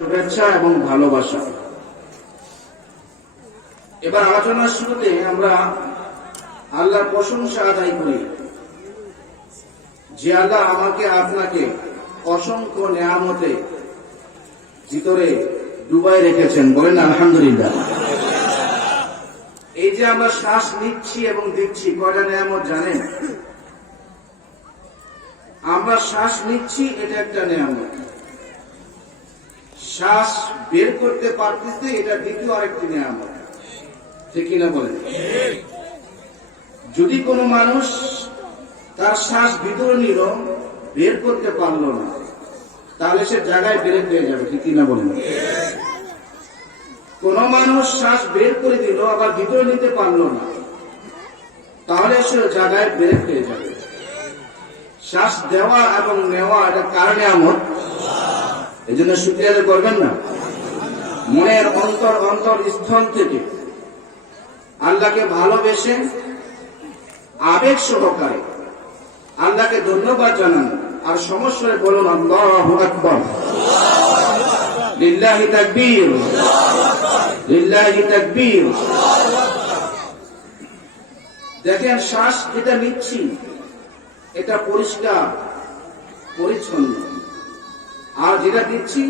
শুভেচ্ছা এবং ভালোবাসা। এবার আলোচনার শুরুতে আমরা আল্লাহর প্রশংসা আদায় করি যে আল্লাহ আমাকে আপনাকে অসংখ্য নেয়ামতে ভিতরে ডুবাই রেখেছেন। বলেন আলহামদুলিল্লাহ। এই যে আমরা শ্বাস নিচ্ছি এবং দিচ্ছি, কয়টা নেয়ামত জানেন? আমরা শ্বাস নিচ্ছি, এটা একটা নেয়ামত। শ্বাস বের করতে পারতেছে, এটা দ্বিতীয় আরেকটি নেয়ামত। ঠিক কিনা বলেন? যদি কোনো মানুষ তার শ্বাস ভিতরে নিল, বের করতে পারলো না, তাহলে সে জায়গায় বের হয়ে যাবে। ঠিক কিনা বলেন? কোন মানুষ শ্বাস বের করে দিল, আবার ভিতরে নিতে পারলো না, তাহলে সে জায়গায় বের হয়ে যাবে। শ্বাস দেওয়া এবং নেওয়া এটা কার নিয়ামত? এই জন্য শুকরিয়া আদায় করবেন না? মনের অন্তর স্থল থেকে আল্লাহকে ভালোবেসে আবেগ সহকারে আল্লাহকে ধন্যবাদ জানান, আর সমস্যায় বলুন আল্লাহু আকবার, লিল্লাহি তাকবীর, লিল্লাহি তাকবীর। দেখেন, শ্বাস যেটা নিচ্ছি এটা পরিষ্কার পরিচ্ছন্ন, আর যেটা দিচ্ছি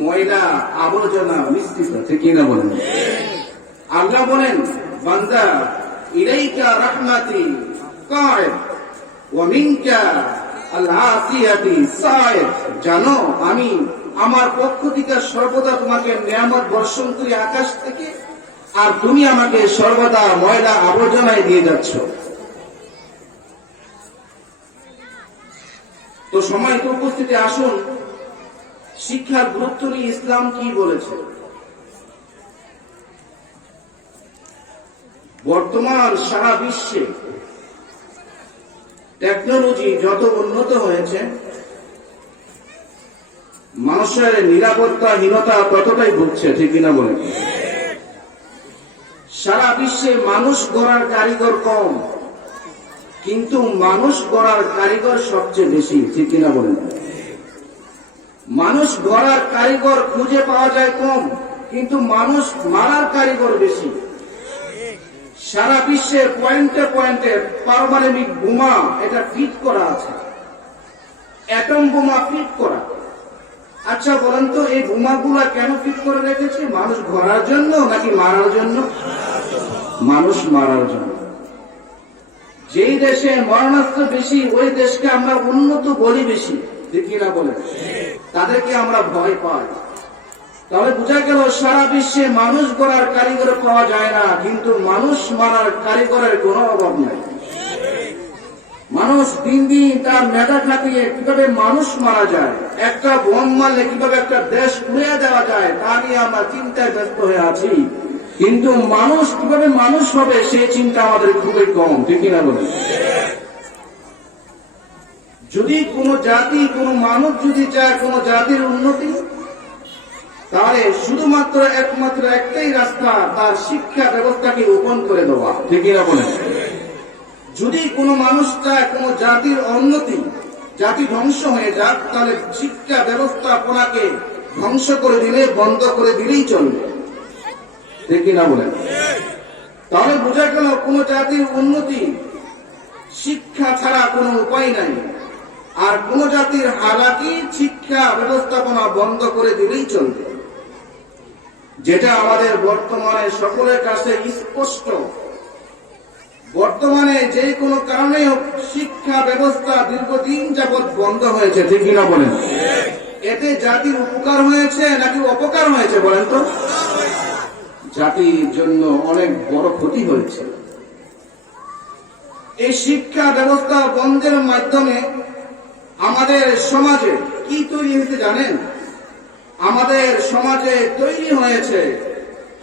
ময়লা আবর্জনা মিশ্রিত। ঠিক কিনা বলেন? আল্লাহ বলেন, বান্দা ইলাইকা রাহমাতি কায়েদ ওয়া মিনকা আল আসিয়াতি সায়েদ। জানো, আমি আমার পক্ষ থেকে সর্বদা তোমাকে নিয়ামত বর্ষণ করি আকাশ থেকে, আর তুমি আমাকে সর্বদা ময়লা আবর্জনায় দিয়ে যাচ্ছ। তো সময় তো উপস্থিতি, আসুন শিক্ষার গুরুত্ব নিয়ে ইসলাম কি বলেছে। বর্তমান সারা বিশ্বে টেকনোলজি যত উন্নত হয়েছে, মানুষের নিরাপত্তাহীনতা ততটাই ভুগছে। ঠিক কিনা বলেন? সারা বিশ্বে মানুষ গড়ার কারিগর কম, কিন্তু মানুষ গড়ার কারিগর সবচেয়ে বেশি। ঠিক কিনা বলেন? মানুষ গড়ার কারিগর খুঁজে পাওয়া যায় কম, কিন্তু মানুষ মারার কারিগর বেশি। সারা বিশ্বে পয়েন্টে পয়েন্টে পারমাণবিক বোমা এটা ফিট করা আছে, অ্যাটম বোমা ফিট করা। আচ্ছা বলেন তো, এই বোমাগুলা কেন ফিট করে রেখেছে? মানুষ গড়ার জন্য নাকি মারার জন্য? মানুষ মারার জন্য। যেই দেশে মরণাস্ত্র বেশি, ওই দেশকে আমরা উন্নত বলি বেশি। ঠিক কিনা বলেন? তাদেরকে আমরা ভয় পাই। তাহলে বোঝা গেল, সারা বিশ্বে মানুষ গড়ার কারিগর পাওয়া যায় না, কিন্তু মানুষ মারার কারিগরের কোনো অভাব নাই। মানুষ দিন দিন তার মেধা খাটিয়ে কিভাবে মানুষ মারা যায়, একটা বোম মারলে কিভাবে একটা দেশ উড়িয়ে দেওয়া যায়, তা নিয়ে আমরা চিন্তায় ব্যস্ত হয়ে আছি। কিন্তু মানুষ কিভাবে মানুষ হবে, সেই চিন্তা আমাদের খুবই কম। ঠিক কিনা বলেন? যদি কোনো জাতি, কোনো মানুষ যদি চায় কোনো জাতির উন্নতি, তাহলে শুধুমাত্র একমাত্র একটাই রাস্তা, তার শিক্ষা ব্যবস্থাকে ওপেন করে দেওয়া। ঠিক কিনা বলেন? যদি কোনো মানুষ চায় কোনো জাতির উন্নতি, জাতি ধ্বংস হয়ে যাক, তাহলে শিক্ষা ব্যবস্থাপনাকে ধ্বংস করে দিলে, বন্ধ করে দিলেই চলবে। ঠিক কিনা বলেন? তাহলে বোঝা গেল, কোনো জাতির উন্নতি শিক্ষা ছাড়া কোনো উপায় নাই, আর কোন জাতির হালাকি শিক্ষা ব্যবস্থাপনা বন্ধ করে দিলেই চলবে। যেটা আমাদের বর্তমানে সকলের কাছে স্পষ্ট। বর্তমানে যে কোনো কারণে শিক্ষা ব্যবস্থা দীর্ঘদিন যাবৎ বন্ধ হয়েছে। ঠিক কিনা বলেন? এতে জাতির উপকার হয়েছে নাকি অপকার হয়েছে বলেন তো? জাতির জন্য অনেক বড় ক্ষতি হয়েছে। এই শিক্ষা ব্যবস্থা বন্ধের মাধ্যমে আমাদের সমাজে কি তৈরি হয়েছে জানেন? আমাদের সমাজে তৈরি হয়েছে,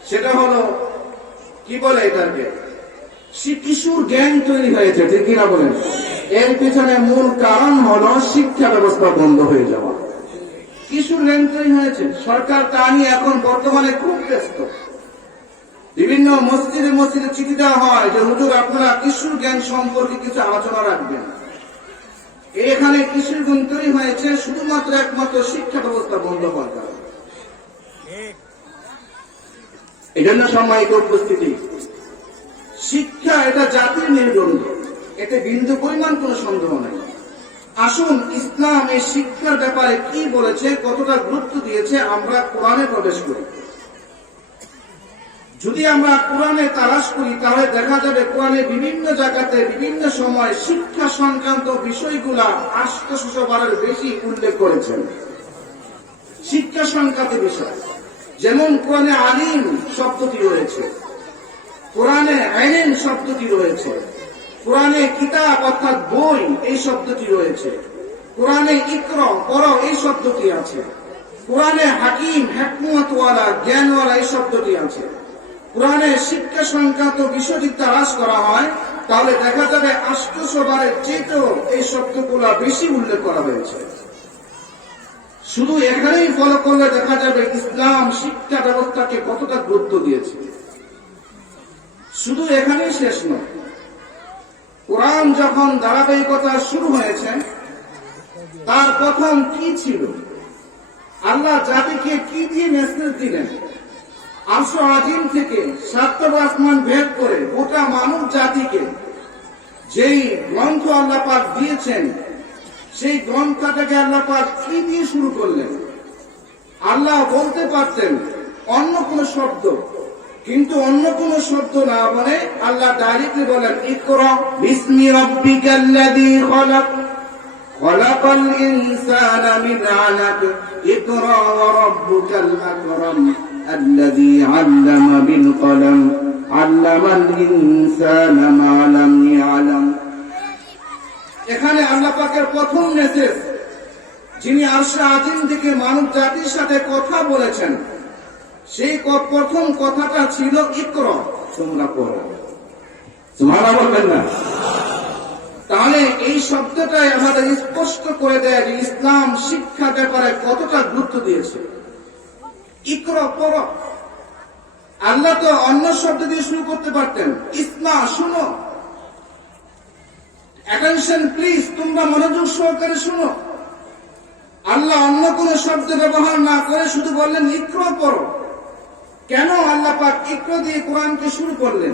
সেটা হলো কি বলে এটাকে, কিশোর গ্যাং তৈরি হয়েছে। ঠিক কিনা বলেন? এর পিছনে মূল কারণ হলো শিক্ষা ব্যবস্থা বন্ধ হয়ে যাওয়া। কিশোর গ্যাং তৈরি হয়েছে, সরকার তা নিয়ে এখন বর্তমানে খুব ব্যস্ত। বিভিন্ন মসজিদে চিঠি দেওয়া হয় যে হুজুর, আপনারা কিশোর গ্যাং সম্পর্কে কিছু আলোচনা রাখবেন। এখানে কিশোরগঞ্জ তৈরি হয়েছে শুধুমাত্র একমাত্র শিক্ষা ব্যবস্থা বন্ধ হওয়ার কারণে। এই জন্য সম্মানিত উপস্থিতি, শিক্ষা এটা জাতির মেরুদণ্ড, এতে বিন্দু পরিমাণ কোনো সন্দেহ নাই। আসুন ইসলাম এই শিক্ষার ব্যাপারে কি বলেছে, কতটা গুরুত্ব দিয়েছে, আমরা কোরআনে প্রবেশ করি। যদি আমরা কোরআনে তালাশ করি তাহলে দেখা যাবে কোরআনে বিভিন্ন জায়গাতে বিভিন্ন সময় শিক্ষা সংক্রান্ত বিষয়গুলা 800 বারের বেশি উল্লেখ করেছেন। শিক্ষা সংক্রান্ত বিষয়, যেমন কোরআনে আলিম শব্দটি রয়েছে, কোরআনে আইন শব্দটি রয়েছে, কোরআনে কিতাব অর্থাৎ বই এই শব্দটি রয়েছে, কোরআনে ইকরা পড়ো এই শব্দটি আছে, কোরআনে হাকিম হিকমতওয়ালা জ্ঞানওয়ালা এই শব্দটি আছে। কোরআনে শিক্ষা সংক্রান্ত বিষয়টি তালাশ করা হয় তাহলে দেখা যাবে 800 বারের চেয়েও এই শব্দগুলো বেশি উল্লেখ করা হয়েছে। শুধু এখানেই ফলো করলে দেখা যাবে ইসলাম শিক্ষা ব্যবস্থাকে কতটা গুরুত্ব দিয়েছে। শুধু এখানেই শেষ নয়, কোরআন যখন ধারাবাহিকতা শুরু হয়েছে তার প্রথম কি ছিল, আল্লাহ জাতিকে কি দিয়ে মেসেজ দিলেন, আরশ আজিম থেকে 7 আসমান ভেদ করে গোটা মানব জাতিকে যেই গ্রন্থ আল্লাহ পাক দিয়েছেন সেই গ্রন্থটাকে আল্লাহ পাক কি দিয়ে শুরু করলেন। আল্লাহ বলতে পারতেন অন্য কোন শব্দ, কিন্তু অন্য কোন শব্দ না বলে আল্লাহ ডাইরেক্টলি বলেন ইকরা বিসমি রাব্বিকাল্লাযী খলাক খলাকাল ইনসানা মিন আলাক ইকরা ওয়া রাব্বুকাল আকরাম الذي علم بالقلم علم الإنسان ما لم يعلم। এখানে আল্লাহ পাকের প্রথম মেসেজ, যিনি আরশ আজিম থেকে মানব জাতির সাথে কথা বলেছেন, সেই প্রথম কথাটা ছিল ইকরা, তোমরা পড়ো। সুবহানাল্লাহ বলবেন না? তাহলে এই শব্দটাই আমাদের স্পষ্ট করে দেয় যে ইসলাম শিক্ষা ব্যাপারে কতটা গুরুত্ব দিয়েছে। ইকরা পড়ো, আল্লাহ তো অন্য শব্দ দিয়ে শুরু করতে পারতেন, ইসমা শুনো, অ্যাটেনশন প্লিজ, তোমরা মনোযোগ সহকারে শুনো। আল্লাহ অন্য কোন শব্দ ব্যবহার না করে শুধু বললেন ইকরা পড়ো। কেন আল্লাহ পাক ইকরা দিয়ে কোরআনকে শুরু করলেন?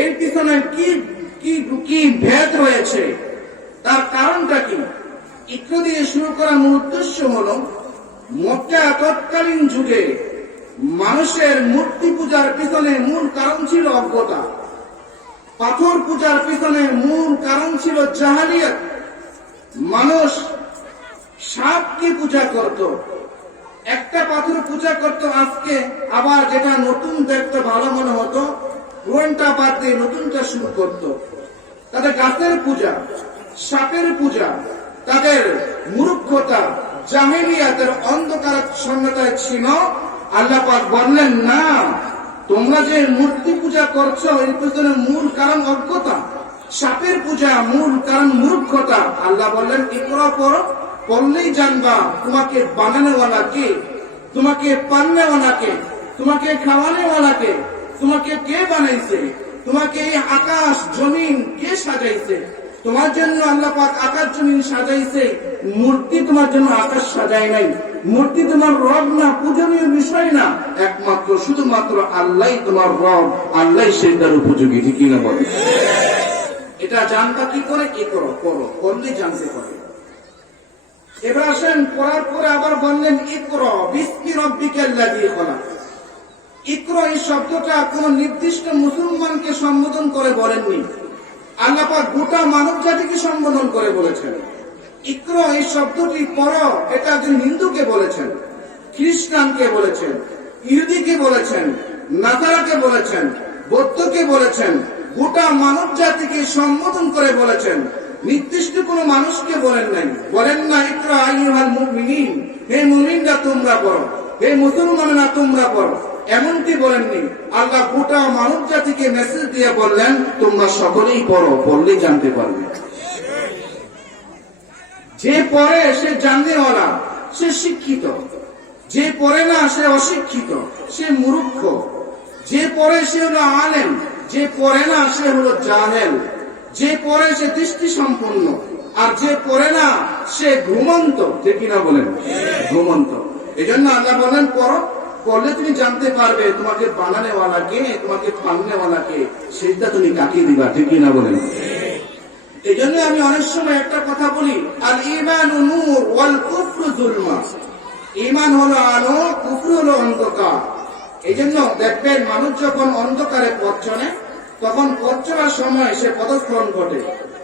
এর পিছনে কি ভেদ রয়েছে, তার কারণটা কি? ইকরা দিয়ে শুরু করার মূল উদ্দেশ্য হল মক্কা তৎকালীন যুগে মানুষের মূর্তি পূজার পিছনে মূল কারণ ছিল অজ্ঞতা, পাথর পূজার পিছনে মূল কারণ ছিল জাহালিয়াত। মানুষ সাপকে পূজা করত, একটা পাথর পূজা করত, আজকে আবার যেটা নতুন দেখতে ভালো মনে হতো পুরনটা বাদ দিয়ে নতুনটা শুরু করত। তাদের গাছের পূজা, সাপের পূজা, তাদের মূর্খতা জাহেলিয়াতের অন্ধকার সন্ন্যতায় ছিল। আল্লাহ পাক বললেন না, তোমরা যে মূর্তি পূজা করছো এর পিছনে মূল কারণ অজ্ঞতা, সাপের পূজা মূল কারণ মূর্খতা। আল্লাহ বললেন ইকরা পড়ো, পড়লেই জানবা তোমাকে বানানোওয়ালা কে, তোমাকে পালনেওয়ালা কে, তোমাকে খাওয়ানোওয়ালা কে, তোমাকে কে বানাইছে, তোমাকে এই আকাশ জমিন কে সাজাইছে। তোমার জন্য আল্লাহ পাক আকাশ জমিন সাজাইছে, মূর্তি তোমার জন্য আকাশ সাজায় নাই। মূর্তি তোমার রব না, পূজনীয় বিষয় না, একমাত্র শুধুমাত্র আল্লাহই তোমার রব, আল্লাহই সেটার উপযোগী। ঠিক না বলে? এটা জানবা কি করে? ইকরা পড়ো, পড়লে জানতে পারবে। এবার আসেন, পড়ার পরে আবার বললেন ইকরা বিসমি রাব্বিকাল্লাযী খলাক। ইকরা এই শব্দটা কোন নির্দিষ্ট মুসলমানকে সম্বোধন করে বলেননি, আল্লাহ পাক গোটা মানব জাতিকে সম্বোধন করে বলেছেন। ইকরা এই শব্দটি পড়ো, এটা একজন হিন্দুকে বলেছেন, খ্রিস্টানকে বলেছেন, ইহুদিকে বলেছেন, নাসারাকে বলেছেন, বৌদ্ধকে বলেছেন, গোটা মানব জাতিকে সম্বোধন করে বলেছেন। নির্দিষ্ট কোন মানুষকে বলেন নাই, বলেন না ইকরা আইয়ুহাল মুমিনিন, হে মুমিনরা তোমরা পড়ো, হে মুসলমানরা তোমরা পড়ো, এমনটি বলেননি। আল্লাহ গোটা মানব জাতিকে মেসেজ দিয়ে বললেন তোমরা সকলেই পড়ো, পড়লেই জানতে পারবে। যে পড়ে সে জাননেওয়ালা, সে শিক্ষিত, যে পড়ে না সে অশিক্ষিত, সে মূর্খ। যে পড়ে সে হলো আলেম, যে পড়ে না সে হলো জাহেল। যে পড়ে সে দৃষ্টি সম্পন্ন, আর যে পড়ে না সে ঘুমন্ত। ঠিক কিনা বলেন? ঘুমন্ত। এই জন্য আল্লাহ বলেন পড়ো, করলে তুমি জানতে পারবে তোমাকে বানানেওয়ালা কে, তোমাকে ফালনেওয়ালা কে, সেটা তুমি কাকে দিবা, ঠিক না বলেন? এই জন্য আমি অনেক সময় একটা কথা বলি, আল ঈমানু নূর ওয়াল কুফরু যুলমা। ঈমান হলো আলো, কুফর হলো অন্ধকার। এই জন্য দেখবেন মানুষ যখন অন্ধকারে পথ চলে, তখন পথ চলার সময় সে পদস্খলন ঘটে,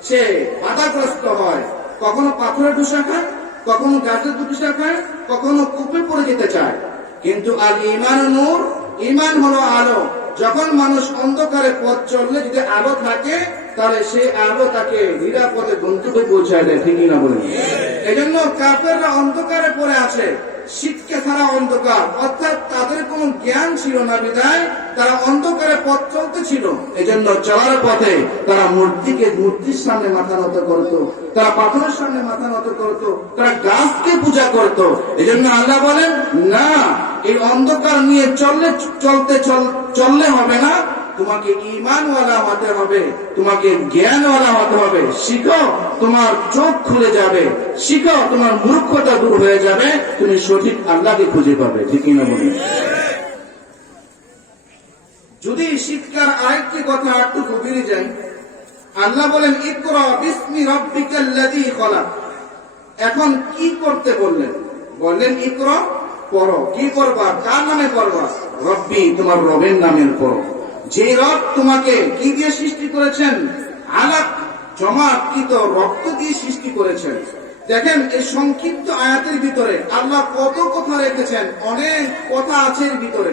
সে বাধাগ্রস্ত হয়, কখনো পাথরের ধুসা খায়, কখনো গাছের ধুসা খায়, কখনো কূপে পড়ে যেতে চায়। কিন্তু আল ঈমানু নূর, ঈমান হলো আলো। যখন মানুষ অন্ধকারে পথ চললে যদি আলো থাকে, তাহলে সেই আলো তাকে নিরাপদে গন্তব্যে পৌঁছায় দেয়, ঠিকই না বলেন? এই জন্য কাফেররা অন্ধকারে পড়ে আছে, শিক্ষা ছাড়া অন্ধকার, অর্থাৎ তাদের কোনো জ্ঞান ছিল না বিধায় তারা অন্ধকারে পথ চলতে ছিল। এই জন্য চলার পথে তারা মূর্তির সামনে মাথা নত করত, তারা পাথরের সামনে মাথা নত করত, তারা গাছকে পূজা করত। এই জন্য আল্লাহ বলেন, না, এই অন্ধকার নিয়ে চললে হবে না, তোমাকে ঈমানওয়ালা হতে হবে, তোমাকে জ্ঞানওয়ালা হতে হবে। শিখো, তোমার চোখ খুলে যাবে, শিখো, তোমার মূর্খতা দূর হয়ে যাবে, তুমি সঠিক আল্লাহকে খুঁজে পাবে, ঠিক না বলি? যদি শিক্ষার আরেকটি কথা একটু গভীরে যাই, আল্লাহ বলেন ইকরা বিসমি রাব্বিকাল্লাযী খলাক। এখন কি করতে বললেন? বললেন ইকরা, পড়ো। কি করবা? কার নামে পড়বা? রব্বি, তোমার রবের নামের পড়ো। যে রব তোমাকে কি দিয়ে সৃষ্টি করেছেন? আলাক, জমাকৃত রক্ত দিয়ে সৃষ্টি করেছেন। দেখেন এই সংক্ষিপ্ত আয়াতের ভিতরে আল্লাহ কত কথা রেখেছেন, অনেক কথা আছে এর ভিতরে।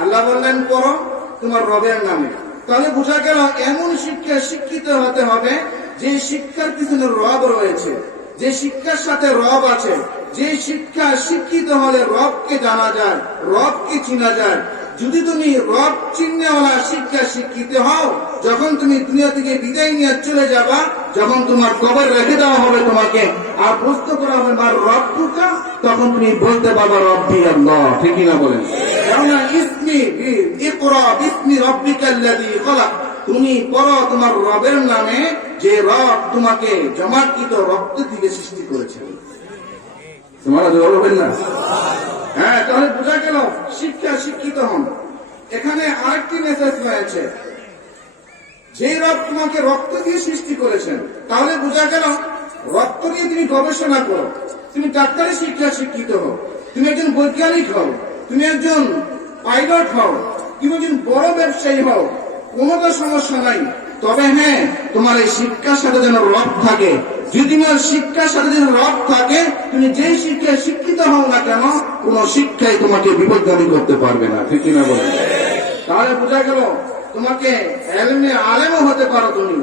আল্লাহ বললেন পড়ো তোমার রবের নামে। তাহলে বোঝা গেল এমন শিক্ষা শিক্ষিত হতে হবে যে শিক্ষার পিছনে রব রয়েছে, যে শিক্ষার সাথে রব আছে, যে শিক্ষা শিক্ষিত হলে রবকে জানা যায়, রবকে চিনা যায়। যদি তুমি রব চিহ্নেওয়ালা শিক্ষা শিক্ষিত হও, যখন তুমি দুনিয়া থেকে বিদায় নিয়ে চলে যাবা, যখন তোমার কবর রেখে দেওয়া হবে তোমাকে আর প্রশ্ন করা হবে মার রব টুকা, তখন তুমি বলতে পারবা রব্বি আল্লাহ, ঠিকই না বলেন? কেননা ইকরা বিসমি রাব্বিকাল্লাযী খলাক, তুমি পড়ো তোমার রবের নামে, যে রব তোমাকে জমাকৃত রক্ত থেকে সৃষ্টি করেছেন। তোমার বলবেন না? হ্যাঁ, তাহলে বোঝা গেল শিক্ষা শিক্ষিত হন। এখানে আরেকটি মেসেজ রয়েছে, যে রব তোমাকে রক্ত দিয়ে সৃষ্টি করেছেন, তাহলে বোঝা গেল রক্ত নিয়ে তুমি গবেষণা করো, তুমি ডাক্তারি শিক্ষা শিক্ষিত হও, তুমি একজন বৈজ্ঞানিক হও, তুমি একজন পাইলট হও, তুমি একজন বড় ব্যবসায়ী হও, কোনো সমস্যা নাই। তবে হ্যাঁ, তোমার এই শিক্ষার সাথে যেন রব থাকে। যদি তোমার শিক্ষার সাথে যেন রব থাকে, তুমি যেই শিক্ষায় শিক্ষিত হও না কেন, কোন শিক্ষায় তোমাকে বিপদগামী করতে পারবে না, ঠিক না বলে? তাহলে বোঝা গেল তোমাকে আলেমও হতে পারো, তুমি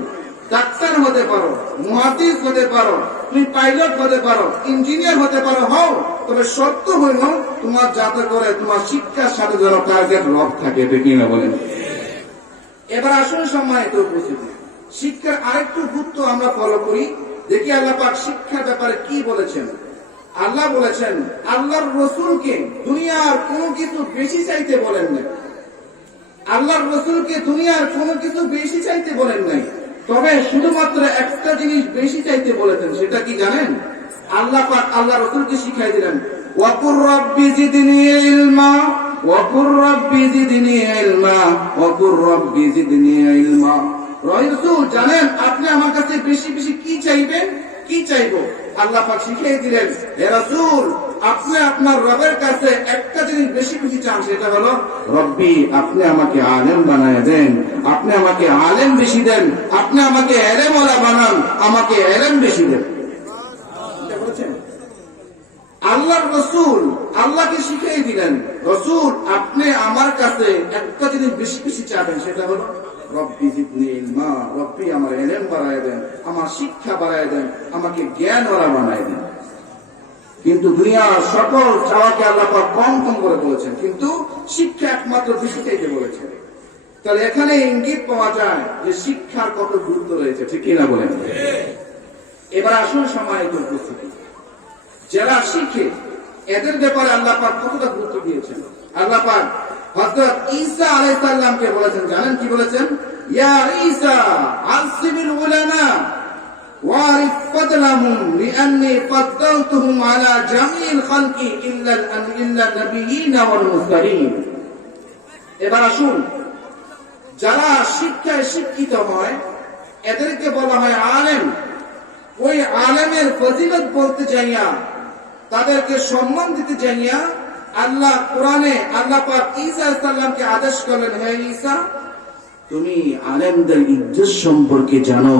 ডাক্তার হতে পারো, মুহাদ্দিস হতে পারো, তুমি পাইলট হতে পারো, ইঞ্জিনিয়ার হতে পারো, হও। তবে সত্য হইল তোমার যাতে করে তোমার শিক্ষার সাথে যেন টার্গেট রব থাকে, ঠিক না বলেন? এবার আসলে সম্মানিত উপস্থিতি, শিক্ষার আরেকটু গুরুত্ব আমরা ফলো করি, দেখি আল্লাহ পাক শিক্ষার ব্যাপারে কি বলেছেন। আল্লাহ বলেছেন আল্লাহর রসুলকে দুনিয়ার কোনো কিছু বেশি চাইতে বলেন নাই। আল্লাহর রসুলকে দুনিয়ার কোনো কিছু বেশি চাইতে বলেন নাই, তবে শুধুমাত্র একটা জিনিস বেশি চাইতে বলেছেন। সেটা কি জানেন? আল্লাহ পাক আল্লাহ রসুলকে শিখাই দিলেন, ওয়াকুর রব্বি জিদনি ইলমা, ওয়াকুর রব্বি জিদনি ইলমা, ওয়াকুর রব্বি জিদনি ইলমা। রাসূল জানেন আপনি আমার কাছে বেশি বেশি কি চাইবেন, কি চাইবো? আল্লাহ পাক শিখিয়ে দিলেন, হে রাসূল, আপনি আপনার রবের কাছে একটা জিনিস বেশি বেশি চান, সেটা হলো রব্বি, আপনি আমাকে আলেম বানায় দেন, আপনি আমাকে আলেম বেশি দেন, আপনি আমাকে এলেমওয়ালা বানান, আমাকে এলেম বেশি দেন। আল্লাহর রসুল আল্লাহকে শিখিয়ে দিলেন, রসুল আপনি আমার কাছে একটা জিনিস বেশি বেশি চাবেন, সেটা হলো রব্বি জিদনি ইলমা, রব্বি আমার ইলম বাড়ায় দেন, আমার শিক্ষা বাড়ায় দেন, আমাকে জ্ঞানওয়ালা বানায় দেন। কিন্তু দুনিয়ার সকল চাওয়াকে আল্লাহ পাক কম কম করে বলেছেন, কিন্তু শিক্ষা একমাত্র বেশি চাইতে বলেছেন। তাহলে এখানে ইঙ্গিত পাওয়া যায় যে শিক্ষার কত গুরুত্ব রয়েছে, ঠিক কিনা বলেন? এবার আসুন সম্মানিত উপস্থিতি, যারা শিখে এদের ব্যাপারে আল্লাহ পাক কতটা গুরুত্ব দিয়েছেন। আল্লাহ পাক হযরত ঈসা আলাইহিস সালামকে বলেছেন, জানেন কি বলেছেন? ইয়া ঈসা আলসিমিল উলামা, ওয়ারিফ ফাদলাহুম লিআন্নী ফাদ্দালতুহুম আলা জামিল খালকি ইল্লা নাবিয়্যিন ওয়াল মুরসালিন। এবার আসুন, যারা শিক্ষায় শিক্ষিত হয় এদেরকে বলা হয় আলেম। ওই আলেমের ফজিলত বলতে যাইয়া, তাদেরকে সম্মান দিতে যাইয়া আল্লাহ কোরআনে আল্লাহ পাক ঈসা আলাইহিস সালামকে আদেশ করলেন, হে ঈসা, তুমি আলেমদের ইজ্জত সম্পর্কে জানো,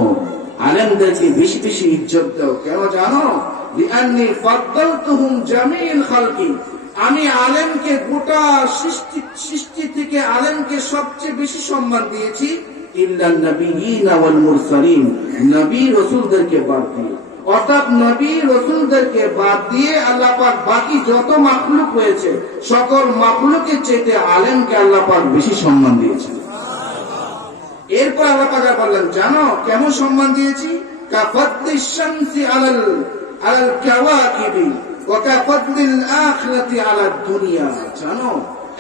আলেমদেরকে বেশি বেশি ইজ্জত দাও। কেন জানো? লিআন্নী ফাদ্দালতুহুম জামিল খালকি, আমি আলেমকে গোটা সৃষ্টি থেকে আলেমকে সবচেয়ে বেশি সম্মান দিয়েছি, ইল্লা নাবিয়্যিন ওয়াল মুরসালিন, নবী রাসূলদেরকে বাদ দিয়ে। অর্থাৎ নবী রাসূলদেরকে বাদ দিয়ে আল্লাহ পাক বাকি যত মাখলুক হয়েছে সকল মাখলুকের চাইতে আলেমকে আল্লাহ পাক বেশি সম্মান দিয়েছেন। এরপর আল্লাহ পাক বললেন, জানো কেমন সম্মান দিয়েছি? কাফাদ্দিশ শামসি আলাল কাওয়াকিবি ওয়া কাফাদ্দিল আখিরাতি আলাদ দুনিয়া। জানো,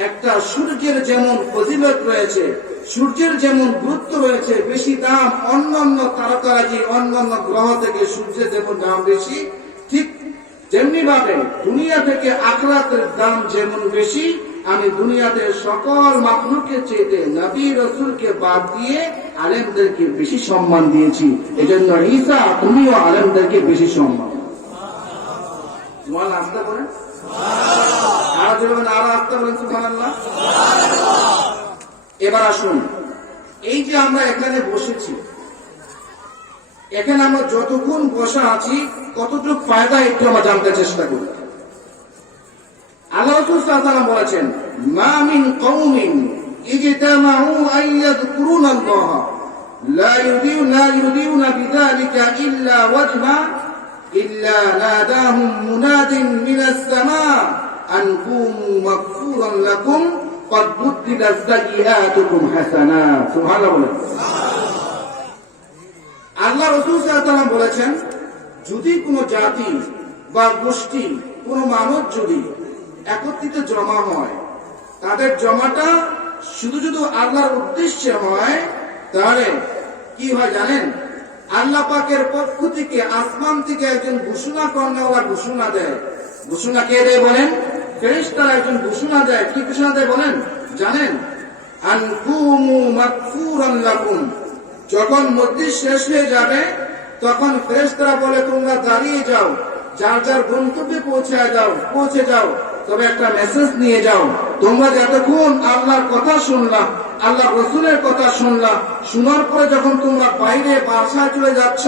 একটা সূর্যের যেমন ফজিলত রয়েছে, সূর্যের যেমন গুরুত্ব রয়েছে, বেশি দাম অন্যান্য তারকারাজি অন্যান্য গ্রহ থেকে সূর্যের যেমন দাম বেশি, ঠিক যেমনি ভাবে দুনিয়া থেকে আখিরাতের দাম যেমন বেশি, আমি দুনিয়াতে সকল মাখলুকের চেয়ে নবী রাসূলকে বাদ দিয়ে আলেমদেরকে বেশি সম্মান দিয়েছি। এজন্য ঈসা, তুমিও আলেমদেরকে বেশি সম্মান। সুবহানাল্লাহ, আস্তে বলেন সুবহানাল্লাহ। আর যখন আর আস্তে বলেন সুবহানাল্লাহ। এবার আসুন, এই যে আমরা এখানে বসেছি, এখানে আমরা যতক্ষণ বসা আছি কতটুকু ফায়দা একটু আমরা জানতে চেষ্টা করি। আল্লাহ রাসূল সাল্লাল্লাহু আলাইহি ওয়াসাল্লাম বলেছেন, মা মিন কওমিন ইজতামাউ আন ইয়াযকুরুনাল্লাহ লা ইউরিদুনা বিযালিকা ইল্লা ওয়াজহা ইল্লা নাদাহুম মুনাদিন মিনাস সামা আন কুমু মাগফুরান লাকুম ক্বাদ বুদ্দিলাত সাইয়্যাতুকুম হাসানাত। সুবহানাল্লাহ বলেন। আল্লাহ রাসূল সাল্লাল্লাহু আলাইহি ওয়াসাল্লাম বলেছেন, যদি কোনো জাতি বা গোষ্ঠী, কোনো মানব যদি একত্রিত জমা হয়, তাদের জমাটা শুধু শুধু আল্লাহর উদ্দেশ্যে হয়, তাহলে কি হয় জানেন? আল্লাহ পাকের পক্ষ থেকে আসমান থেকে একজন ঘোষণা কর্নেওয়ালা ঘোষণা দেয়। ঘোষণা কে দেয় বলেন? ফেরেশতারা একজন ঘোষণা দেয়। কি ঘোষণা দেয় বলেন? জানেন? আন কুমু মাগফুরান লাকুম। যখন মজলিস শেষ হয়ে যাবে তখন ফেরেশতারা বলে, তোমরা দাঁড়িয়ে যাও, যার যার গন্তব্যে পৌঁছে যাও, তবে একটা মেসেজ নিয়ে যাও, তোমরা যতক্ষণ আল্লাহর কথা শুনলা, আল্লাহ রাসূলের কথা শুনলা, শোনার পরে যখন তোমরা বাইরে বাসায় চলে যাচ্ছ,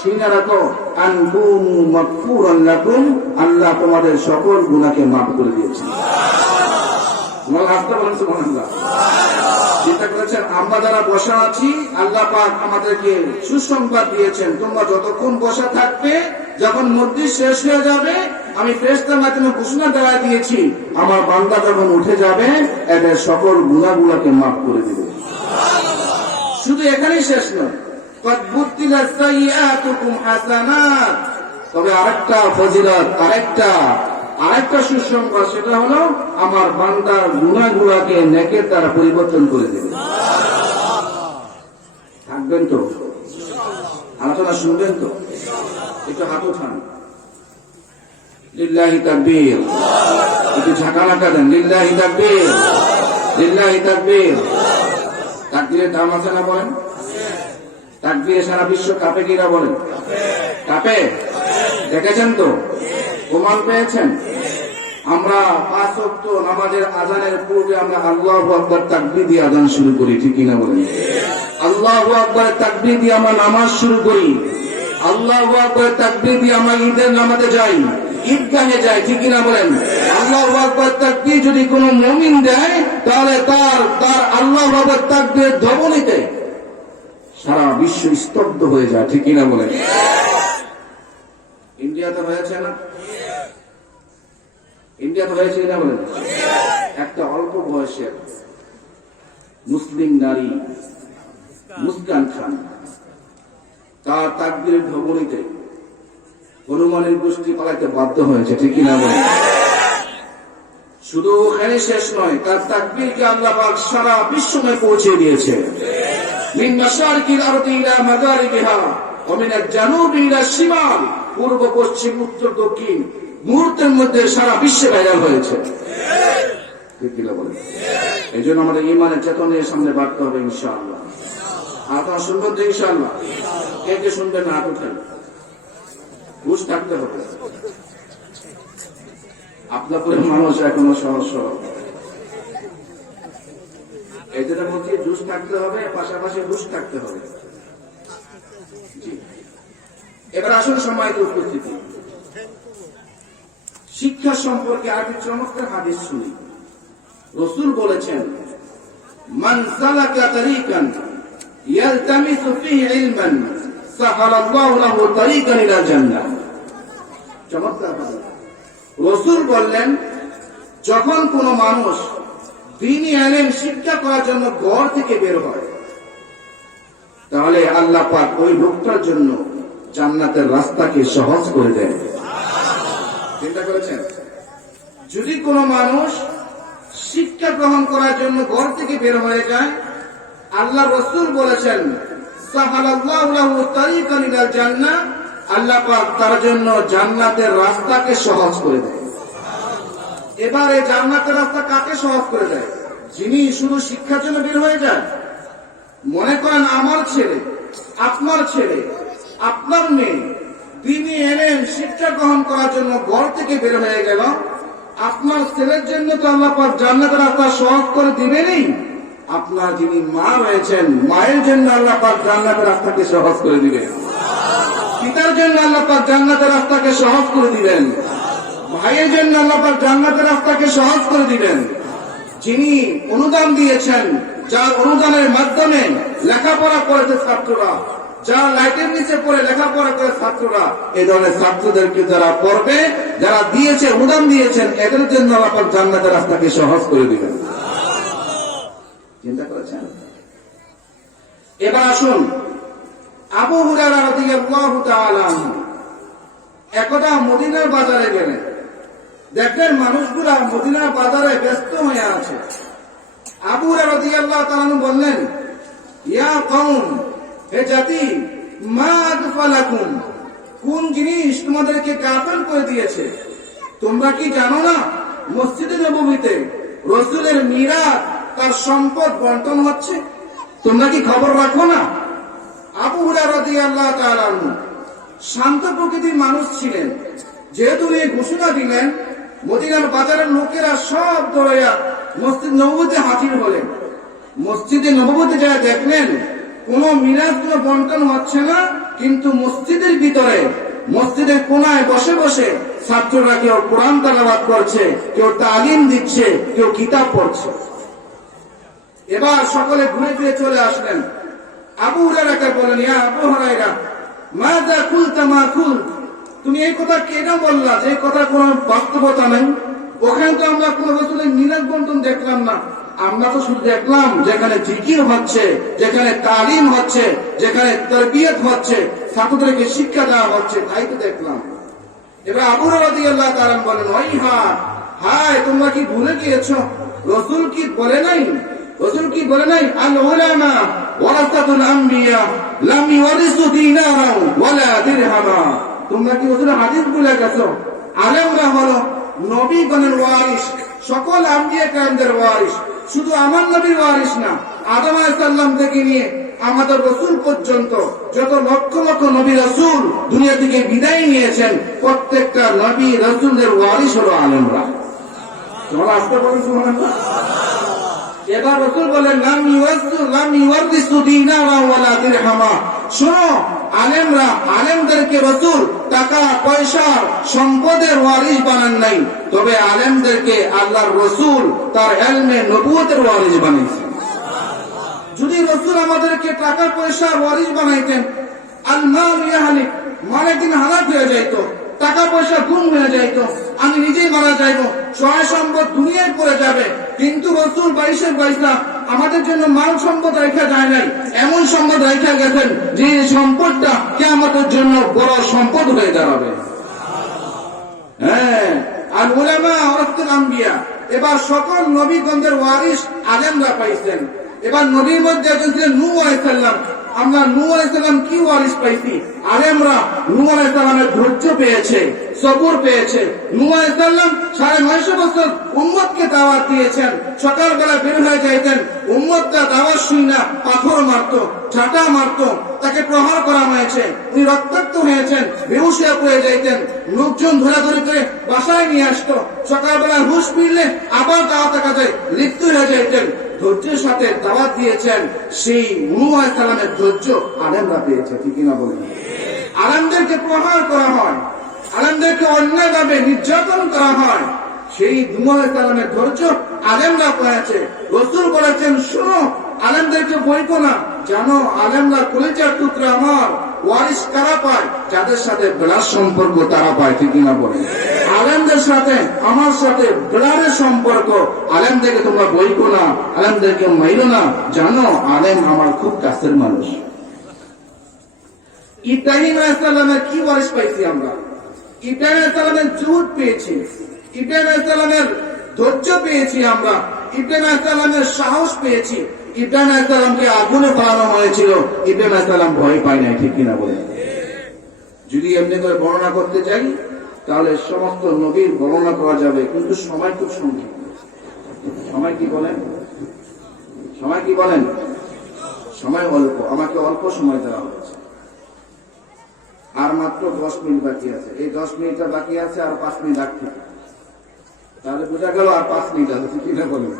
শুনে রাখো আনকুমু মাগফুরান লাকুম, আল্লাহ তোমাদের সকল গুনাহকে মাফ করে দিয়েছেন। সুবহানাল্লাহ। চিন্তা করেছেন, আমরা যারা বসা আছি আল্লাহ পাক আমাদেরকে সুসংবাদ দিয়েছেন, তোমরা যতক্ষণ বসা থাকবে, যখন মজলিস শেষ হয়ে যাবে আমি ফেরেশতার মাধ্যমে ঘোষণা দেওয়া দিয়েছি, আমার বান্দা যখন উঠে যাবে এদের সকল গুনাহগুলোকে মাফ করে দিবে। শুধু এখানেই শেষ নয়, ক্বাদ বুদ্দিলাত সাইয়্যাতুকুম হাসানাত। তবে আরেকটা ফজিলত, আরেকটা সুসংবাদ, সেটা হলো আমার বান্দার গুনাহগুলোকে নেকের দ্বারা পরিবর্তন করে দেবে। থাকবেন তো? আলোচনা শুনবেন তো? একটু হাত উঠান। লিল্লাহি তাকবীর। একটু ঝাঁকানাকা দেন। লিল্লাহি তাকবীর, লিল্লাহি তাকবীর। তাকবীরের দাম আছে না বলেন? তাকবীরে সারা বিশ্ব কাঁপে কিনা বলেন? কাঁপে। দেখেছেন তো? প্রমাণ পেয়েছেন? আমরা 5 ওয়াক্ত নামাজের আযানের পূর্বে আমরা আল্লাহু আকবার তাকবীর দিয়ে আযান শুরু করি, ঠিক কিনা বলেন? আল্লাহু আকবার তাকবীর দিয়ে আমরা নামাজ শুরু করি, আল্লাহু আকবার তাকবীর দিয়ে আমরা ঈদের নামাজে যাই, ঈদগাহে যাই, ঠিক কিনা বলেন? আল্লাহু আকবার তাকবীর যদি কোনো মুমিন দেয়, তাহলে তার আল্লাহু আকবার তাকবীরের ধ্বনিতে সারা বিশ্ব স্তব্ধ হয়ে যায়, ঠিক কিনা বলেন? ইন্ডিয়াতে হয়েছে না? ইন্ডিয়াতে হয়েছে কিনা বলেন? একটা অল্প বয়সের মুসলিম নারী মুসকান খান, তার তাকবীরের ধ্বনিতে হনুমানের গোষ্ঠী পালাইতে বাধ্য হয়েছে, ঠিক কিনা বলেন? শুধু এখানে শেষ নয়, তার তাকবীরকে আল্লাহ পাক সারা বিশ্বময় পৌঁছে দিয়েছে। মিন মাশারিকিল আরদি ইলা মাগারিবিহা, অমিনাল জানুবি ইলা শিমাল, পূর্ব পশ্চিম উত্তর দক্ষিণ মুহূর্তের মধ্যে সারা বিশ্বে ভাইরাল হয়েছে। এই জন্য আমাদের ইমানের চেতনের সামনে বাড়তে হবে ইনশাআল্লাহ। আপনারা শুনবেন তো ইনশাআল্লাহ? কে কে শুনবেন না? হাত উঠেন। হুঁশ থাকতে হবে। আপনাদের মানুষ এখনো সহজ সরল, এই জন্য বলছি হুঁশ থাকতে হবে, পাশাপাশি হুঁশ থাকতে হবে। এবার আসুন সম্মানিত উপস্থিতি, শিক্ষা সম্পর্কে আরেকটি চমৎকার হাদিস শুনি। রাসূল বলেছেন, মান সালাকা তারিকান ইয়ালতামিসু ফীহি ইলমান সাহালাল্লাহু লাহু তারিকান ইলা জান্নাহ। চমৎকার হাদিস। রাসূল বললেন, যখন কোন মানুষ দ্বীনি ইলম শিক্ষা করার জন্য ঘর থেকে বের হয়, তাহলে আল্লাহ পাক ওই লোকটার জন্য জান্নাতের রাস্তাকে সহজ করে দেন। চিন্তা করেছেন? যদি কোনো মানুষ শিক্ষা গ্রহণ করার জন্য ঘর থেকে বের হয়ে যায়, আল্লাহ রাসূল বলেছেন, সাহালাল্লাহু লাহু তারিকান ইলাল জান্নাহ, আল্লাহ পাক তার জন্য জান্নাতের রাস্তাকে সহজ করে দেয়। এবার এই জান্নাতের রাস্তা কাকে সহজ করে দেয়? যিনি শুধু শিক্ষার জন্য বের হয়ে যায়। মনে করেন আমার ছেলে, আপনার ছেলে, আপনার মেয়ে দ্বীনি ইলম শিক্ষা গ্রহণ করার জন্য ঘর থেকে বের হয়ে গেল, আপনার ছেলের জন্য তো আল্লাহ পাক জান্নাতের রাস্তা সহজ করে দিবেনই, আপনার যিনি মা রয়েছেন মায়ের জন্য আল্লাহ পাক জান্নাতের রাস্তাকে সহজ করে দিবেন, পিতার জন্য আল্লাহ পাক জান্নাতের রাস্তাকে সহজ করে দিবেন, ভাইয়ের জন্য আল্লাহ পাক জান্নাতের রাস্তাকে সহজ করে দিবেন। যিনি অনুদান দিয়েছেন, যার অনুদানের মাধ্যমে লেখাপড়া করেছে ছাত্ররা, যারা লাইটের নিচে পড়ে লেখাপড়া করে ছাত্ররা, এই ধরনের ছাত্রদেরকে যারা পড়বে, যারা দিয়েছে অনুদান দিয়েছেন, এদের জন্য আল্লাহ পাক জান্নাতের রাস্তাকে সহজ করে দিবেন। চিন্তা করেছেন? এবার আসুন, আবু হুরায়রা রাদিয়াল্লাহু তাআলা আনহু একদা মদিনার বাজারে গেলেন, দেখলেন মানুষগুলা মদিনার বাজারে ব্যস্ত হয়ে আছে। আবু হুরায়রা রাদিয়াল্লাহু তাআলা আনহু বললেন, ইয়া কওম, হে জাতি, মা আগফালাকুম, কোন জিনিস তোমাদেরকে গাফেল করে দিয়েছে? তোমরা কি জানো না মসজিদে নববীতে রাসূলের মিরাজ, তার সম্পদ বন্টন হচ্ছে? তোমরা কি খবর রাখো না? আবু হুরায়রা রাদিয়াল্লাহু তাআলা আনহু শান্ত প্রকৃতির মানুষ ছিলেন। যেহেতু উনি ঘোষণা দিলেন, মদিনার বাজারের লোকেরা সব দৌড়াইয়া মসজিদ নববীতে হাজির হলেন। মসজিদে নববীতে যা দেখলেন কোন মিরাজগুলো বন্টন হচ্ছে না, কিন্তু মসজিদের ভিতরে মসজিদের কোনায় বসে বসে ছাত্ররা কেউ কোরআন তেলাওয়াত করছে, কেউ তালিম দিচ্ছে, কেউ কিতাব পড়ছে। এবার সকলে ঘুরে ফিরে চলে আসলেন। আবু হুরায়রাকে বলেন, ইয়া আবু হুরায়রা, মাযা কুলতা মা কুলত, তুমি এই কথা কেন বললা যে কথা কোনো বাস্তবতা নেই? ওখানে তো আমরা কোন রাসূলের মিরাজ বন্টন দেখলাম না, আমরা তো শুধু দেখলাম যেখানে জিকির হচ্ছে, যেখানে তালিম হচ্ছে, যেখানে তারবিয়ত হচ্ছে, ছাত্রদেরকে শিক্ষা দেওয়া হচ্ছে, তাই তো দেখলাম। এবার আবু হুরায়রা রাদিয়াল্লাহু তাআলা বলেন, ওইহা, হায়, তোমরা কি ভুলে গিয়েছো? রাসূল কি বলে নাই? রাসূল কি বলে নাই, আল উলামা ওয়ারাসাতুল আম্বিয়া লাম ইওয়ারিসু দিনারা ওয়ালা দিরহামা? তোমরা কি রাসূলের হাদিস ভুলে গেছো? আলেমরা হলো নবীগণের ওয়ারিস, সকল আম্বিয়া কেরামদের ওয়ারিস, শুধু আমার নবীর ওয়ারিস না, আদম আলাইহিস সালাম থেকে নিয়ে আমাদের রাসূল পর্যন্ত যত লক্ষ লক্ষ নবী রাসূল দুনিয়া থেকে বিদায় নিয়েছেন, প্রত্যেকটা নবী রাসূলের ওয়ারিস হলো আলেমরা। তোমরা আসতে বলেন সুবহানাল্লাহ। এবার রাসূল বলেন, লাম ইওয়ারিসু দিনারা ওয়ালা দিরহামা, শোনো, আলেমরা, আলেমদেরকে রাসূল টাকা পয়সার সম্পদের ওয়ারিস বানান নাই, তবে আলেমদেরকে আল্লাহর রাসূল তার ইলমে নবুয়তের ওয়ারিস বানাইছেন। যদি রাসূল আমাদেরকে টাকা পয়সার ওয়ারিস বানাইতেন, আল মাল ইয়াহলিক, মানে দিন হালাক হয়ে যাইত, টাকা পয়সা গুম হয়ে যাইত, আমি নিজেই মারা যাইব, সহায় সম্পদ দুনিয়ায় পড়ে যাবে, কিন্তু রাসূল 22 আমাদের জন্য মাল সম্পদ রেখা যায় নাই, এমন সম্পদ রেখা গেছেন যে সম্পদটা কিয়ামতের জন্য বড় সম্পদ হয়ে দাঁড়াবে। হ্যাঁ, আর উলামা ওয়ারাসাতুল আম্বিয়া, এবার সকল নবীগণের ওয়ারিস আলেমরা পাইছেন। এবার নবীর মধ্যে একজন ছিলেন নূহ আলাইহিস সালাম, আমরা নূহ আলাইহিস সালাম কি ওয়ারিস পাইছি? আলেমরা নূহ আলাইহিস সালামের ধৈর্য পেয়েছে, সবর পেয়েছে। নূহ আলাইহিস সালাম 950 বছর উম্মতকে দাওয়াত দিয়েছেন। সকালবেলা বের হয়ে যাইতেন, উম্মতটা দাওয়াত শুনে না পাথর মারতো, ঝাঁটা মারতো, তাকে প্রহার করা হয়েছে, উনি রক্তাক্ত হয়েছেন, বেহুশ হয়ে পড়ে যাইতেন। লোকজন ধরাধরি করে বাসায় নিয়ে আসতো। সকালবেলা হুঁশ ফিরলে আবার দাওয়াতের কাজে লিপ্ত হয়ে যাইতেন। ধৈর্যের সাথে দাওয়াত দিয়েছেন, সেই নূহ আলাইহিস সালামের ধৈর্য আলেমরা পেয়েছে, ঠিক কিনা বলেন? আলেমদেরকে প্রহার করা হয়, আলেমদেরকে অন্যায়ভাবে নির্যাতন করা হয়, সেই নূহ আলাইহিস সালামের ধৈর্য আলেমরা পেয়েছে। রাসূল বলেছেন, শোনো, আলেমদেরকে বইকো না, জানো আলেমরা কলিজার টুকরা আমার। ওয়ারিস কারা পায়? যাদের সাথে ব্লাড সম্পর্ক তারা পায়, ঠিক কিনা বলেন? আলেমদের সাথে আমার সাথে ব্লাডের সম্পর্ক। আলেমদেরকে তোমরা বইকো না, আলেমদেরকে মাইরো না, জানো আলেম আমার খুব কাছের মানুষ। ইব্রাহিম আলাইহিস সালামের কি ওয়ারিস পাইছি আমরা? ইব্রাহিম আলাইহিস সালামের জুহুদ পেয়েছি, ইব্রাহিম আলাইহিস সালামের ধৈর্য পেয়েছি আমরা, ইব্রাহিম আলাইহিস সালামের সাহস পেয়েছি। ইব্রাহিম আলাইহিস সালামকে আগুনে পালানো হয়েছিল, ইব্রাহিম আলাইহিস সালাম ভয় পায় নাই, ঠিক কিনা বলেন? যদি এমনি করে বর্ণনা করতে চাই তাহলে সমস্ত নবীর বর্ণনা করা যাবে, কিন্তু সময় খুব সংক্ষিপ্ত। সময় কি বলেন? সময় কি বলেন? সময় অল্প, আমাকে অল্প সময় দেওয়া হয়েছে। আর মাত্র 10 মিনিট বাকি আছে। এই 10 মিনিটটা বাকি আছে, আর 5 মিনিট আগ থেকে, তাহলে বোঝা গেল আর 5 মিনিট আছে, ঠিক কিনা বলেন?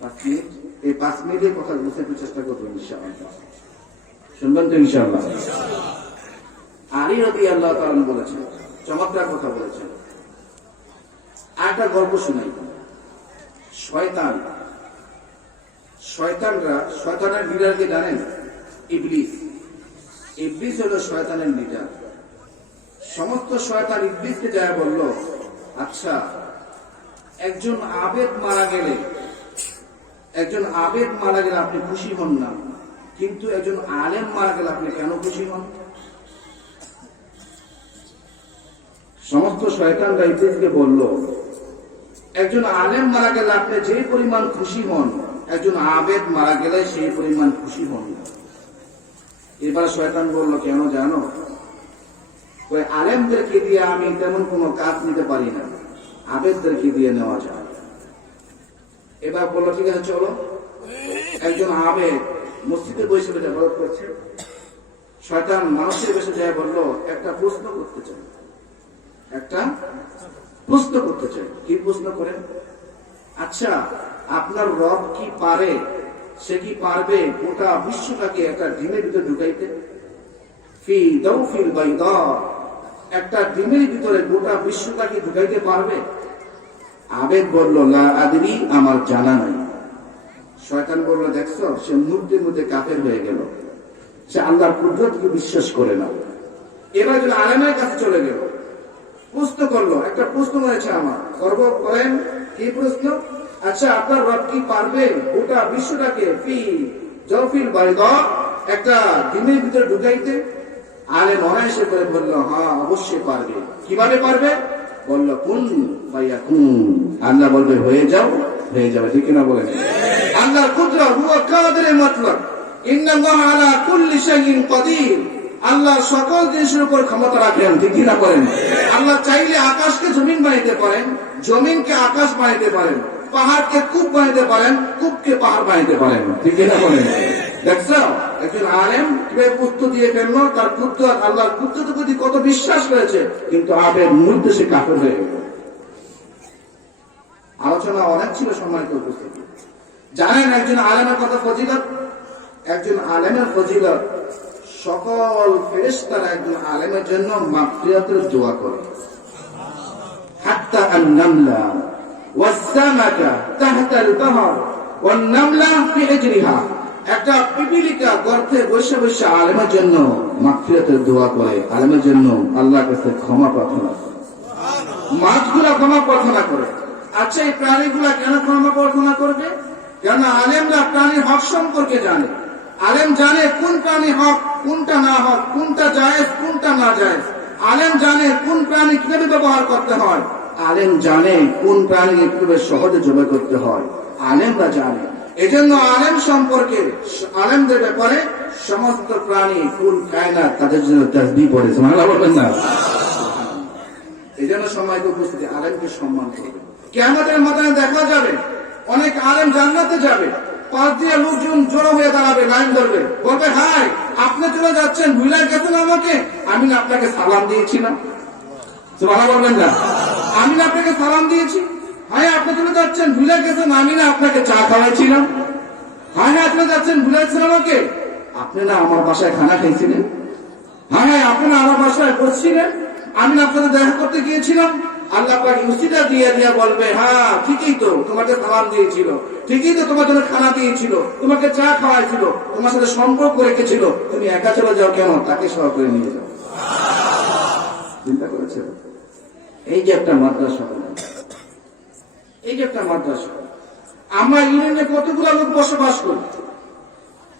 5 মিনিট, এই 5 মিনিটের কথা বুঝতে চেষ্টা করবো ইনশাআল্লাহ। শুনবেন তো ইনশাআল্লাহ? আলী রাদিয়াল্লাহু তাআলা বলেছেন, চমৎকার কথা বলেছেন। একটা গল্প শুনাই। শয়তানের লিডারকে জানেন? ইবলিস। ইবলিস হলো শয়তানের লিডার। সমস্ত শয়তান ইবলিসকে যায় বলল, আচ্ছা, একজন আবেদ মারা গেলে আপনি খুশি হন না, কিন্তু একজন আলেম মারা গেলে আপনি কেন খুশি হন? সমস্ত শয়তানরা ইবলিসকে বলল, একজন আলেম মারা গেলে আপনি যে পরিমাণ খুশি হন, একজন আবেদ মারা গেলে সেই পরিমাণ খুশি হন না। এবার শয়তান বলল, কেন জানো? ওই আলেমদেরকে দিয়ে আমি তেমন কোনো কাজ নিতে পারি না, আবেদদেরকে দিয়ে নেওয়া যায়। এবার বললো, ঠিক আছে চলো। একজন আবেদ মসজিদে বসে ইবাদত করছে। শয়তান মানুষের বেশে যায় বলল, একটা প্রশ্ন করতে চাই। কি প্রশ্ন করেন? আচ্ছা, আপনার রব কি পারে, সে কি পারবে গোটা বিশ্বটাকে একটা ডিমের ভিতরে ঢুকাইতে? ফি দাউফিল বাইদা, একটা ডিমের ভিতরে গোটা বিশ্বটাকে ঢুকাইতে পারবে? আবেদ বলল, লা আদরি, আমার জানা নাই। শয়তান বলল, দেখছো, সে মুহূর্তের মধ্যে কাফের হয়ে গেল, সে আল্লাহর কুদরতকে বিশ্বাস করে না। এবার যদি আলেমের কাছে চলে গেল, প্রশ্ন করলো, একটা প্রশ্ন রয়েছে আমার, করেন কি প্রশ্ন? আচ্ছা, আপনার রব কি পারবে গোটা বিশ্বটাকে ফি দাউফিল বাইদা, একটা ডিমের ভিতরে ঢুকাইতে? আলেম অনায়াসে করে বলল, হ্যাঁ অবশ্যই পারবে। কিভাবে পারবে? বলল, কুন ফায়াকুন, আল্লাহ বলবে হয়ে যাও, হয়ে যাবে, ঠিক না বলেন? আল্লাহর কুদরত হুয়া কাদির মাতলাক, ইন্নাল্লাহা আলা কুল্লি শাইইন কাদির। আল্লাহ সকল জিনিসের উপর ক্ষমতা রাখেন, ঠিক না বলেন? আল্লাহ চাইলে আকাশকে জমিন বানাইতে পারেন, জমিনকে আকাশ বানাইতে পারেন, পাহাড়কে কূপ বানাইতে পারেন, কূপকে পাহাড় বানাইতে পারেন, ঠিক না বলেন? দেখছো একজন আলেম কিভাবে পুত্র দিয়ে ফেললো, তার পুত্র আল্লাহর পুত্রের প্রতি কত বিশ্বাস রয়েছে, কিন্তু আবেদ মুহূর্তে সে কাফের হয়ে গেল। আলোচনা অনেক ছিল, সম্মানিত উপস্থিতি। জানেন একজন আলেমের কথা ফজিলত? একজন আলেমের ফজিলত, সকল ফেরেশতারা একজন আলেমের জন্য মাগফিরাতের দোয়া করে। হাত্তা আন-নামলা ওয়াস-সামাকা তাহতাল বাহর ওয়ান-নামলা ফি ইজরিহা, একটা পিপিলিকা গর্তে বসে বসে আলেমের জন্য মাগফিরাতের দোয়া করে, আলেমের জন্য আল্লাহর কাছে ক্ষমা প্রার্থনা করে, মাছগুলা ক্ষমা প্রার্থনা করে। আচ্ছা, এই প্রাণীগুলা কেন ক্ষমা প্রার্থনা করবে? কেন আলেমরা প্রাণীর হক সম্পর্কে জানে। আলেম জানে কোন প্রাণী হক, কোনটা না হক, কোনটা জায়েজ, কোনটা না জায়েজ। আলেম জানে কোন প্রাণী কিভাবে ব্যবহার করতে হয়, আলেম জানে কোন প্রাণী কিভাবে সহজে জবাই করতে হয়, আলেমরা জানে। এজন্য আলেম সম্পর্কে, আলেমদের ব্যাপারে সমস্ত প্রাণী কুল কায়নাত তাদের জন্য তাসবিহ পড়ে, সুবহানাল্লাহ বলবেন না? এই জন্য সম্মানিত উপস্থিতি, আলেমকে সম্মান করবে। কিয়ামতের ময়দানে দেখা যাবে অনেক আলেম জান্নাতে যাবে, পাশ দিয়ে লোকজন জড়ো হয়ে দাঁড়াবে, লাইন ধরবে, বলবে হাই আপনি চলে যাচ্ছেন, ভুলে গেছেন আমাকে, আমি না আপনাকে সালাম দিয়েছিলাম, সুবহানাল্লাহ বলবেন না? আমি না আপনাকে সালাম দিয়েছি, হাই আপনি চলে যাচ্ছেন, ভুলে গেছেন, আমি না আপনাকে চা খাওয়াইছিলাম, হাই আপনি যাচ্ছেন, ভুলে গেছেন আমাকে, আপনি না আমার বাসায় খানা খাইছিলেন, হ্যাঁ আপনি না আমার বাসায় বসছিলেন, আমি না আপনাদের দেখা করতে গিয়েছিলাম। আল্লাহ পাক উসিলা দিয়ে দিয়ে বলবে হ্যাঁ ঠিকই তো, তোমাকে সালাম দিয়েছিল, ঠিকই তো তোমার জন্য খানা দিয়েছিল, তোমাকে চা খাওয়াইছিল, তোমার সাথে সম্পর্ক রেখেছিল, তুমি একা চলে যাও কেন, তাকে সহ করে নিয়ে যাও। চিন্তা করেছেন? এই যে একটা মাদ্রাসা, এই যে একটা মাদ্রাসা, আমরা ইউনিয়নে কতগুলো লোক বসবাস করি,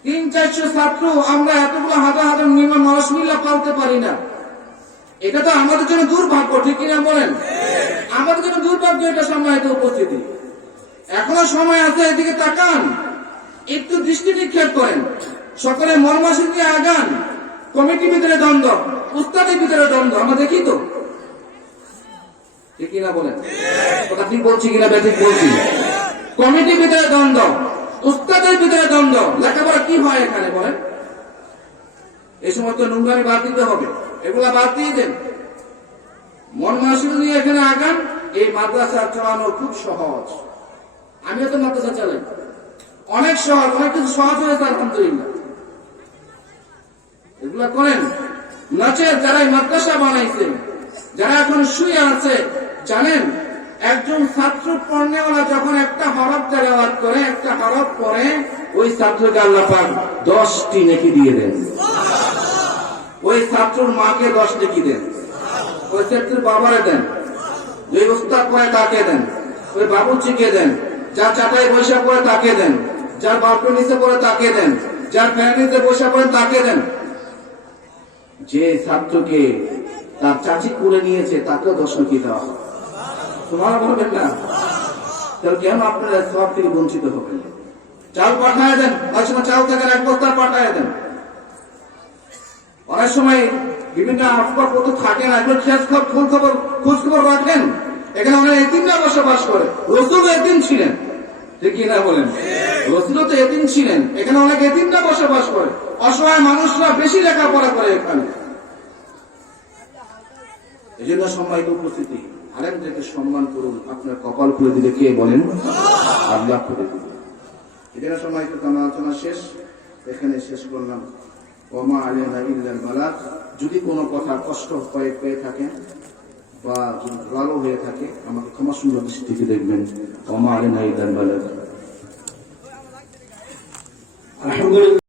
300-400 ছাত্র, আমরা এতগুলো হাজার হাজার মানুষ মিলে পালতে পারি না। এটা তো আমাদের জন্য দুর্ভাগ্য, ঠিক কিনা বলেন? আমাদের জন্য দুর্ভাগ্য এটা। সম্মানিত উপস্থিতি, এখনো সময় আছে, এদিকে তাকান, একটু দৃষ্টি নিক্ষেপ করেন, সকলে মর্মাসী দিয়ে আগান। কমিটির ভিতরে দ্বন্দ্ব, উস্তাদের ভিতরে দ্বন্দ্ব, আমরা দেখি তো, ঠিক কিনা বলেন? কথা ঠিক বলছি কিনা বেঠিক বলছি? কমিটির ভিতরে দ্বন্দ্ব, উস্তাদের ভিতরে দ্বন্দ্ব, লেখাপড়া কি হয় এখানে বলেন? এই সমস্ত নোংরামি বাদ দিতে হবে, এগুলা বাদ দিয়ে দেন, মন মানসিক নিয়ে এখানে আগান। এই মাদ্রাসা চালানো খুব সহজ, আমিও তো মাদ্রাসা চালাই, অনেক সহজ, অনেক কিছু সহজ হয়েছে আলহামদুলিল্লাহ। এগুলা করেন, নাচে যারা মাদ্রাসা বানাইছে, যারা এখন শুয়ে আছে, জানেন একজন ছাত্র পড়নেওয়ালা যখন একটা হরফ তেলাওয়াত করে, একটা হরফ পড়ে, ওই ছাত্রকে আল্লাহ পাক 10টি নেকি দিয়ে দেন। ওই ছাত্রর মাকে 10 নেকি দেন, ওই ছাত্রের বাবারে দেন, ওই উস্তাদ পড়ে তাকে দেন, ওই বাবুর্চিকে দেন, যার চাটাই বৈশা পড়ে তাকে দেন, যার বাপের নিচে পড়ে তাকে দেন, যার ফ্যামিলিতে বৈশা পড়ে তাকে দেন। যে ছাত্রকে তার চাচি করে নিয়েছে তাকেও 10 নেকি দেওয়া হয়। তোমার বলবেন না? তাহলে কেন আপনারা সব থেকে বঞ্চিত হবেন? চাল পাঠায় দেন, অনেক সময় চাল থেকে 1 বস্তা পাঠায় দেন। অনেক সময় বিভিন্ন আসবাবপত্র থাকে না, এগুলো খোঁজ খবর রাখেন। এখানে অনেক এতিমরা বসবাস করে, রসুল এতিম ছিলেন, ঠিক কিনা বলেন? রসুল তো এতিম ছিলেন, এখানে অনেক এতিমরা বসবাস করে, অসহায় মানুষরা বেশি লেখাপড়া করে এখানে। এই জন্য সম্মানিত উপস্থিতি, আলেমদেরকে সম্মান করুন। আপনার কপাল খুলে দিলে কে বলেন? আল্লাহ খুলে দিবে। এখানে সম্মানিত আলোচনা শেষ, এখানে শেষ করলাম। ওমা আলাইনা ইল্লাল বালাগ। যদি কোনো কথা কষ্ট পেয়ে থাকেন বা ভালো হয়ে থাকে, আমাকে ক্ষমা সুন্দর দৃষ্টিতে দেখবেন। ওমা আলাইনা ইল্লাল বালাগ। আলহামদুলিল্লাহ।